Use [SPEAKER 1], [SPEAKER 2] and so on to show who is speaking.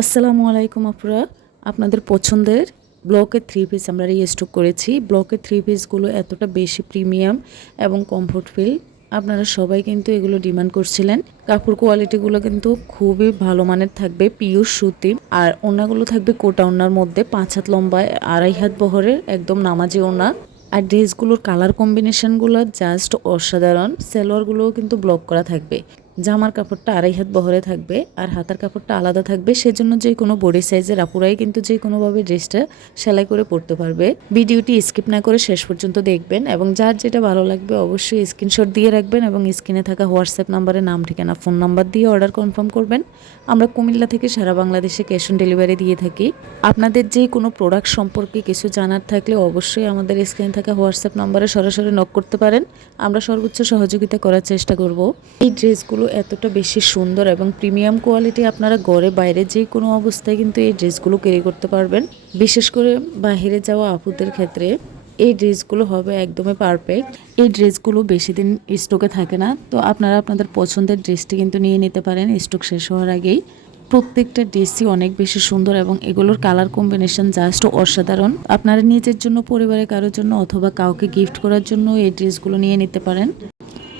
[SPEAKER 1] আসসালামু আলাইকুম, আপুরা। আপনাদের পছন্দের ব্লকের থ্রি পিস আমরা রিস্টক করেছি। ব্লকের থ্রি পিসগুলো এতটা বেশি প্রিমিয়াম এবং কমফোর্ট ফিল আপনারা সবাই কিন্তু এগুলো ডিমান্ড করছিলেন। কাপড় কোয়ালিটিগুলো কিন্তু খুবই ভালো মানের থাকবে পিওর সুতি। আর ওনাগুলো থাকবে কোটা ওনার মধ্যে, পাঁচ হাত লম্বায় আড়াই হাত বহরের, একদম নামাজি ওনা। আর ড্রেসগুলোর কালার কম্বিনেশনগুলো জাস্ট অসাধারণ। সেলোয়ারগুলোও কিন্তু ব্লক করা থাকবে। জামার কাপড়টা আড়াই হাত বহরে থাকবে আর হাতার কাপড়টা আলাদা থাকবে। সেজন্য যে কোনো বডি সাইজের আপুরাই কিন্তু যে কোনোভাবে ড্রেসটা সেলাই করে পরতে পারবে। ভিডিওটি স্কিপ না করে শেষ পর্যন্ত দেখবেন এবং যার যেটা ভালো লাগবে অবশ্যই স্ক্রিনশট দিয়ে রাখবেন এবং স্ক্রিনে থাকা হোয়াটসঅ্যাপ নাম্বারে নাম, ঠিকানা ফোন নাম্বার দিয়ে অর্ডার কনফার্ম করবেন। আমরা কুমিল্লা থেকে সারা বাংলাদেশে ক্যাশ অন ডেলিভারি দিয়ে থাকি। আপনাদের যে কোনো প্রোডাক্ট সম্পর্কে কিছু জানার থাকলে অবশ্যই আমাদের স্ক্রিনে থাকা হোয়াটসঅ্যাপ নাম্বারে সরাসরি নক করতে পারেন। আমরা সর্বোচ্চ সহযোগিতা করার চেষ্টা করব। এই ড্রেসগুলো এতটা বেশি সুন্দর এবং প্রিমিয়াম কোয়ালিটি আপনারা ঘরে বাইরে যে কোনো অবস্থায় কিন্তু এই ড্রেসগুলো ক্যারি করতে পারবেন। বিশেষ করে বাইরে যাওয়া আপুদের ক্ষেত্রে এই ড্রেসগুলো হবে একদমই পারফেক্ট। এই ড্রেসগুলো বেশি দিন স্টকে থাকে না, তো আপনারা আপনাদের পছন্দের ড্রেসটি কিন্তু নিয়ে নিতে পারেন, স্টক শেষ হওয়ার আগেই। প্রত্যেকটা ড্রেসই অনেক বেশি সুন্দর এবং এগুলোর কালার কম্বিনেশন জাস্ট অসাধারণ। আপনারা নিজের জন্য, পরিবারের কারোর জন্য অথবা কাউকে গিফট করার জন্য এই ড্রেসগুলো নিয়ে নিতে পারেন।